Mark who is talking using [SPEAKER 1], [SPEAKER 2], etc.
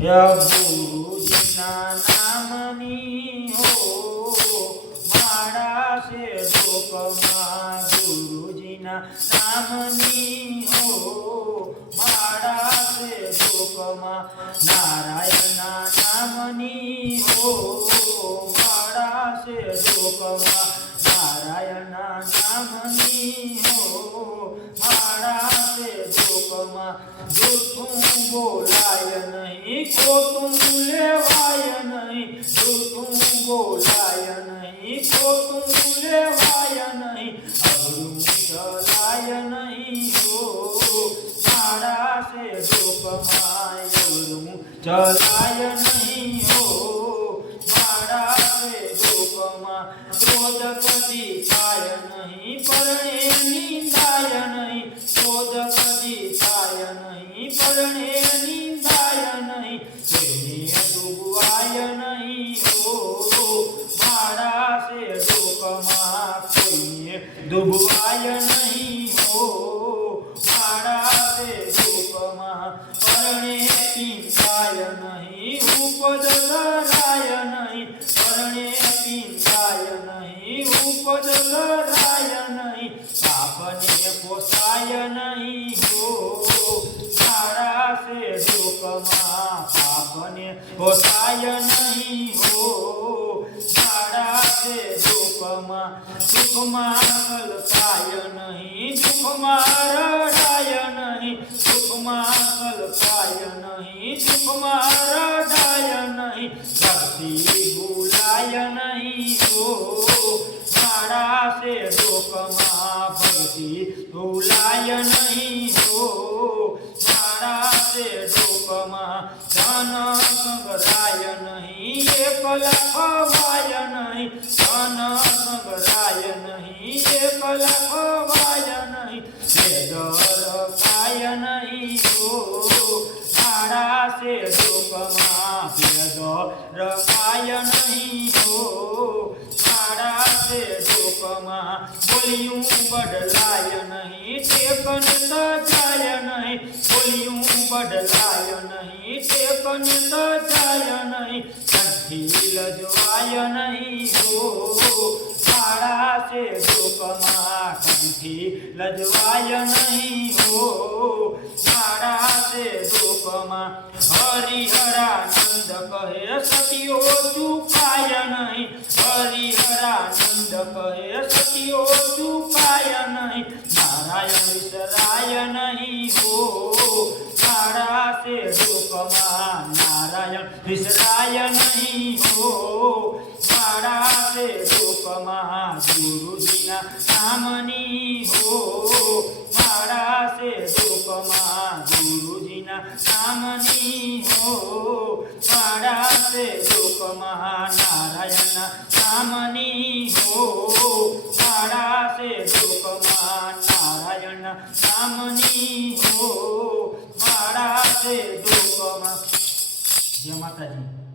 [SPEAKER 1] ગુરુજીના નામની હો માળા છે લોકમાં ગુરુજીના નામની હો માળા છે લોકમાં નારાયણના નામની હો માળા છે લોકમાં નારાયણના નામની હો માળા છે લોકમાં બોલાય નહીં. ખોટું લેવાય નહીં. જૂઠું બોલાય નહીં. ખોટું લેવાય નહીં. અવળું ચલાય નહીં હો. માળા છે લોકમાં અવળું ચલાય નહીં હો. માળા છે લોકમાં ક્રોધ કદી થાય નહીં પરણે નિંદાય નહીં. ક્રોધ કદી પરણે નિંદાય નહીં. તેને ડૂબવાય નહીં. હો માળા છે લોકમાં કોઈને ડૂબવાય નહીં. હો માળા છે લોકમાં પરણે પીંધાય નહીં. ઉપદ ધરાય નહીં. પરણે પીંધાય નહીં. ઉપદ ધરાય નહીં. પાપને પોસાય નહીં. માળા છે લોકમાં પાપને પોસાય નહીં હો. માળા છે લોકમાં સુખમાં કલ્પાય નહીં. દુઃખમાં રડાય નહીં. સુખમાં કલ્પાય નહીં. દુઃખમાં રડાય નહીં. ભક્તિ ભૂલાય નહીં હો. માળા છે લોકમાં ભક્તિ ભૂલાય નહીં હો. છે ડોકમાં ધન સંગરાય નહીં એકલા ખવાય નહીં. ધન સંગરાય નહીં એકલા ખવાય નહીં. વેદ રખાય નહીં હો માળા છે લોકમાં ભેદ રખાય નહીં જો માળા છે ડોકમાં બોલ્યું બદલાય નહીં ટેકન કન સજાય નહીં. બોલ્યું બદલાય નહીં, તે તો જાય નહીં કંઠી લજવાય નહીં હો. માળા છે લોકમાં કંઠી લજવાય નહીં હો. માળા છે લોકમાં હરિહરાનંદ કહે, સતીઓ ચૂકાય નહીં. હરિહરાનંદ કહે, સતીઓ ચૂકાય નહીં. નારાયણ વિસરાય નહીં હો. માળા છે લોકમાં નારાયણ, વિસરાય નહીં હો. માળા છે લોકમાં ગુરુજીના નામની હો. માળા છે લોકમાં ગુરુજીના નામની હો. માળા છે લોકમાં નારાયણના નામની હો. છે લોકમાં નારાયણના નામની હો. માળા છે લોકમાં જય માતાજી.